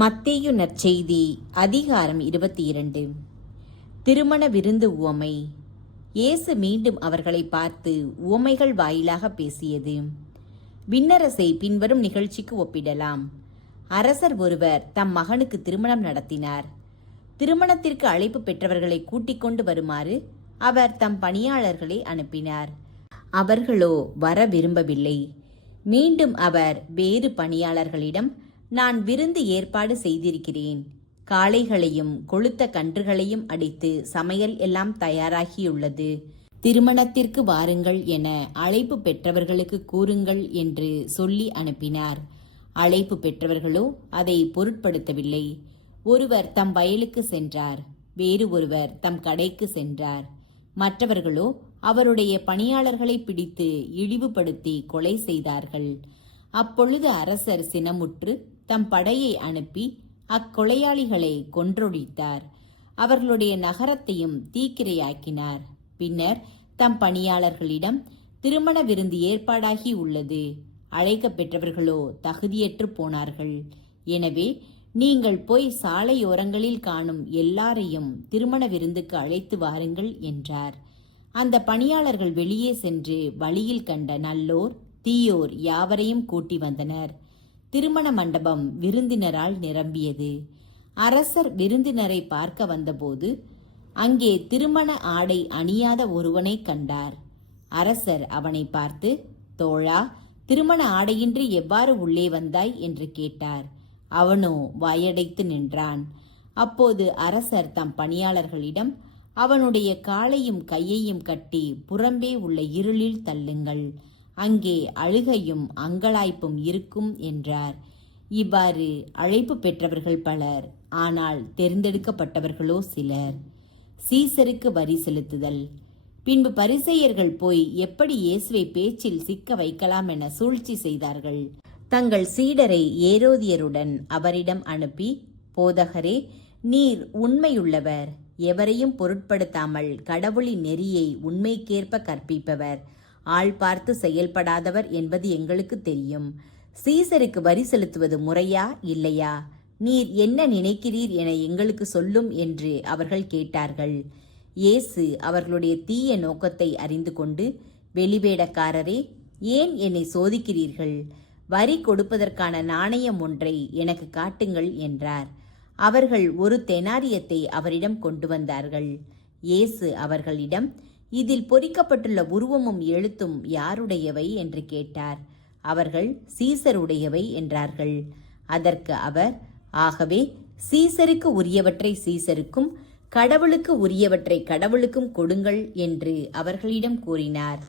மத்தேயு நற்செய்தி அதிகாரம் 22. திருமண விருந்து உவமை. இயேசு மீண்டும் அவர்களை பார்த்து உவமைகள் வாயிலாக பேசியது. விண்ணரசை பின்வரும் நிகழ்ச்சிக்கு ஒப்பிடலாம். அரசர் ஒருவர் தம் மகனுக்கு திருமணம் நடத்தினார். திருமணத்திற்கு அழைப்பு பெற்றவர்களை கூட்டிக் கொண்டு வருமாறு அவர் தம் பணியாளர்களை அனுப்பினார். அவர்களோ வர விரும்பவில்லை. மீண்டும் அவர் வேறு பணியாளர்களிடம், நான் விருந்து ஏற்பாடு செய்திருக்கிறேன். காளைகளையும் கொழுத்த கன்றுகளையும் அடித்து சமையல் எல்லாம் தயாராகியுள்ளது. திருமணத்திற்கு வாருங்கள் என அழைப்பு பெற்றவர்களுக்கு கூறுங்கள் என்று சொல்லி அனுப்பினார். அழைப்பு பெற்றவர்களோ அதை பொருட்படுத்தவில்லை. ஒருவர் தம் வயலுக்கு சென்றார், வேறு ஒருவர் தம் கடைக்கு சென்றார். மற்றவர்களோ அவருடைய பணியாளர்களை பிடித்து இழிவுபடுத்தி கொலை செய்தார்கள். அப்பொழுது அரசர் சினமுற்று தம் படையை அனுப்பி அக்கொலையாளிகளை கொன்றொழித்தார். அவர்களுடைய நகரத்தையும் தீக்கிரையாக்கினார். பின்னர் தம் பணியாளர்களிடம், திருமண விருந்து ஏற்பாடாகி உள்ளது, அழைக்க பெற்றவர்களோ தகுதியற்று போனார்கள். எனவே நீங்கள் போய் சாலையோரங்களில் காணும் எல்லாரையும் திருமண விருந்துக்கு அழைத்து வாருங்கள் என்றார். அந்த பணியாளர்கள் வெளியே சென்று வழியில் கண்ட நல்லோர் தீயோர் யாவரையும் கூட்டி வந்தனர். திருமண மண்டபம் விருந்தினரால் நிரம்பியது. அரசர் விருந்தினரை பார்க்க வந்தபோது அங்கே திருமண ஆடை அணியாத ஒருவனை கண்டார். அரசர் அவனை பார்த்து, தோழா, திருமண ஆடையின்றி எவ்வாறு உள்ளே வந்தாய் என்று கேட்டார். அவனோ வாயடைத்து நின்றான். அப்போது அரசர் தம் பணியாளர்களிடம், அவனுடைய காலையும் கையையும் கட்டி புறம்பே உள்ள இருளில் தள்ளுங்கள், அங்கே அழுகையும் அங்கலாய்ப்பும் இருக்கும் என்றார். இவ்வாறு அழைப்பு பெற்றவர்கள் பலர், ஆனால் தேர்ந்தெடுக்கப்பட்டவர்களோ சிலர். சீசருக்கு வரி செலுத்துதல். பின்பு பரிசேயர்கள் போய் எப்படி இயேசுவை பேச்சில் சிக்க வைக்கலாம் என சூழ்ச்சி செய்தார்கள். தங்கள் சீடரை ஏரோதியருடன் அவரிடம் அனுப்பி, போதகரே, நீர் உண்மையுள்ளவர், எவரையும் பொருட்படுத்தாமல் கடவுளின் நெறியை உண்மைக்கேற்ப கற்பிப்பவர், ஆள் பார்த்து செயல்படாதவர் என்பது எங்களுக்கு தெரியும். சீசருக்கு வரி செலுத்துவது முறையா இல்லையா? நீர் என்ன நினைக்கிறீர் என எங்களுக்கு சொல்லும் என்று அவர்கள் கேட்டார்கள். இயேசு அவர்களுடைய தீய நோக்கத்தை அறிந்து கொண்டு, வெளிவேடக்காரரே, ஏன் என்னை சோதிக்கிறீர்கள்? வரி கொடுப்பதற்கான நாணயம் ஒன்றை எனக்கு காட்டுங்கள் என்றார். அவர்கள் ஒரு தெனாரியத்தை அவரிடம் கொண்டு வந்தார்கள். இயேசு அவர்களிடம், இதில் பொறிக்கப்பட்டுள்ள உருவமும் எழுத்தும் யாருடையவை என்று கேட்டார். அவர்கள் சீசருடையவை என்றார்கள். அதற்கு அவர், ஆகவே சீசருக்கு உரியவற்றை சீசருக்கும் கடவுளுக்கு உரியவற்றை கடவுளுக்கும் கொடுங்கள் என்று அவர்களிடம் கூறினார்.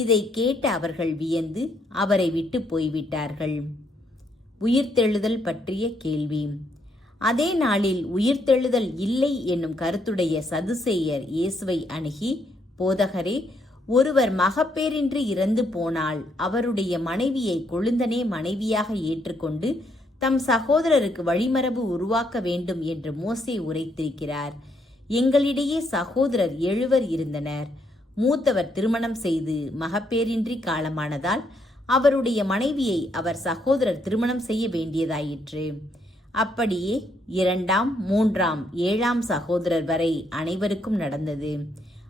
இதை கேட்ட அவர்கள் வியந்து அவரை விட்டு போய்விட்டார்கள். உயிர்த்தெழுதல் பற்றிய கேள்வி. அதே நாளில் உயிர்த்தெழுதல் இல்லை என்னும் கருத்துடைய சதுசேயர் இயேசுவை அணுகி, போதகரே, ஒருவர் மகப்பேறின்றி இறந்து போனால் அவருடைய மனைவியை கொழுந்தனே மனைவியாக ஏற்றுக்கொண்டு தம் சகோதரருக்கு வழிமரபு உருவாக்க வேண்டும் என்று மோசே உரைத்திருக்கிறார். எங்களிடையே சகோதரர் 7 இருந்தனர். மூத்தவர் திருமணம் செய்து மகப்பேறின்றி காலமானதால் அவருடைய மனைவியை அவர் சகோதரர் திருமணம் செய்ய வேண்டியதாயிற்று. அப்படியே 2ஆம் 3ஆம் 7ஆம் சகோதரர் வரை அனைவருக்கும் நடந்தது.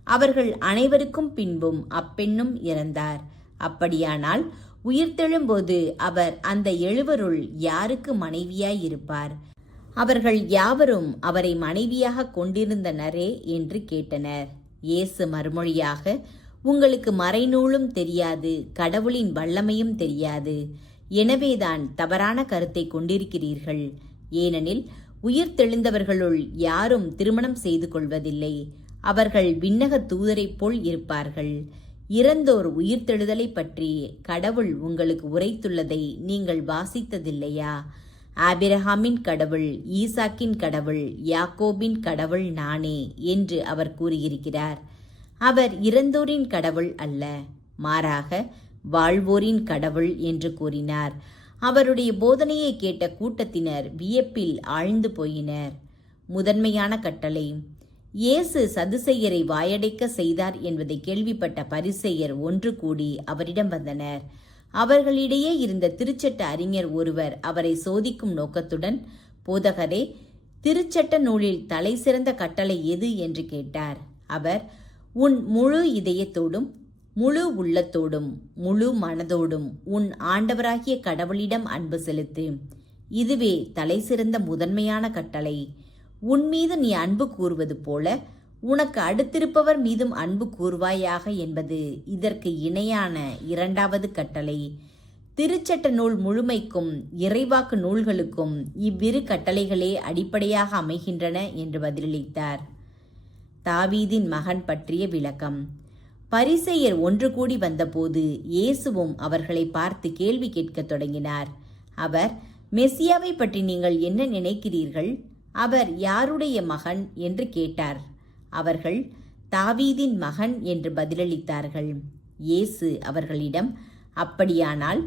அவர்கள் அனைவருக்கும் பின்பும் அப்பெண்ணும் இறந்தார். அப்படியானால் உயிர்த்தெழும்போது அவர் அந்த 7 யாருக்கு மனைவியாய் இருப்பார்? அவர்கள் யாவரும் அவரை மனைவியாக கொண்டிருந்தனரே என்று கேட்டனர். இயேசு மறுமொழியாக, உங்களுக்கு மறைநூலும் தெரியாது, கடவுளின் வல்லமையும் தெரியாது. எனவேதான் தவறான கருத்தை கொண்டிருக்கிறீர்கள். ஏனெனில் உயிர்த்தெழுந்தவர்களுள் யாரும் திருமணம் செய்து கொள்வதில்லை. அவர்கள் விண்ணக தூதரைப் போல் இருப்பார்கள். இறந்தோர் உயிர்த்தெழுதலை பற்றி கடவுள் உங்களுக்கு உரைத்துள்ளதை நீங்கள் வாசித்ததில்லையா? ஆபிரகாமின் கடவுள், ஈசாக்கின் கடவுள், யாக்கோபின் கடவுள் நானே என்று அவர் கூறியிருக்கிறார். அவர் இறந்தோரின் கடவுள் அல்ல, மாறாக வாழ்வோரின் கடவுள் என்று கூறினார். அவருடைய போதனையை கேட்ட கூட்டத்தினர் வியப்பில் ஆழ்ந்து போயினர். முதன்மையான கட்டளை. இயேசு சதுசேயரை வாயடைக்க செய்தார் என்பதை கேள்விப்பட்ட பரிசேயர் ஒன்று கூடி அவரிடம் வந்தனர். அவர்களிடையே இருந்த திருச்சட்ட அறிஞர் ஒருவர் அவரை சோதிக்கும் நோக்கத்துடன், போதகரே, திருச்சட்ட நூலில் தலை சிறந்த கட்டளை எது என்று கேட்டார். அவர், உன் முழு இதயத்தோடும் முழு உள்ளத்தோடும் முழு மனதோடும் உன் ஆண்டவராகிய கடவுளிடம் அன்பு செலுத்து. இதுவே தலை சிறந்த முதன்மையான கட்டளை. உன் மீது நீ அன்பு கூறுவது போல உனக்கு அடுத்திருப்பவர் மீதும் அன்பு கூறுவாயாக என்பது இதற்கு இணையான இரண்டாவது கட்டளை. திருச்சட்ட நூல் முழுமைக்கும் இறைவாக்கு நூல்களுக்கும் இவ்விரு கட்டளைகளே அடிப்படையாக அமைகின்றன என்று பதிலளித்தார். தாவீதின் மகன் பற்றிய விளக்கம். பரிசேயர் ஒன்று கூடி வந்தபோது இயேசுவும் அவர்களை பார்த்து கேள்வி கேட்கத் தொடங்கினார். அவர், மெசியாவை பற்றி நீங்கள் என்ன நினைக்கிறீர்கள்? அவர் யாருடைய மகன் என்று கேட்டார். அவர்கள், தாவீதின் மகன் என்று பதிலளித்தார்கள். இயேசு அவர்களிடம், அப்படியானால்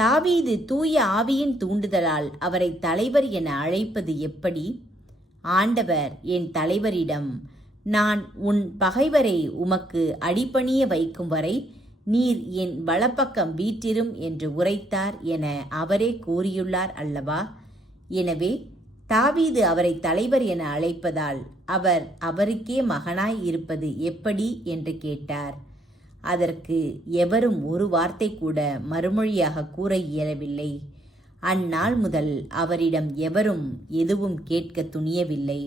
தாவீது தூய ஆவியின் தூண்டுதலால் அவரை தலைவர் என அழைப்பது எப்படி? ஆண்டவர் என் தலைவரிடம், நான் உன் பகைவரை உமக்கு அடிபணிய வைக்கும் வரை நீர் என் வலப்பக்கம் வீற்றிரும் என்று உரைத்தார் என அவரே கூறியுள்ளார் அல்லவா? எனவே தாவீது அவரை தலைவர் என அழைப்பதால் அவர் அவருக்கே மகனாய் இருப்பது எப்படி என்று கேட்டார். அதற்கு எவரும் ஒரு வார்த்தை கூட மறுமொழியாக கூற இயலவில்லை. அந்நாள் முதல் அவரிடம் எவரும் எதுவும் கேட்க துணியவில்லை.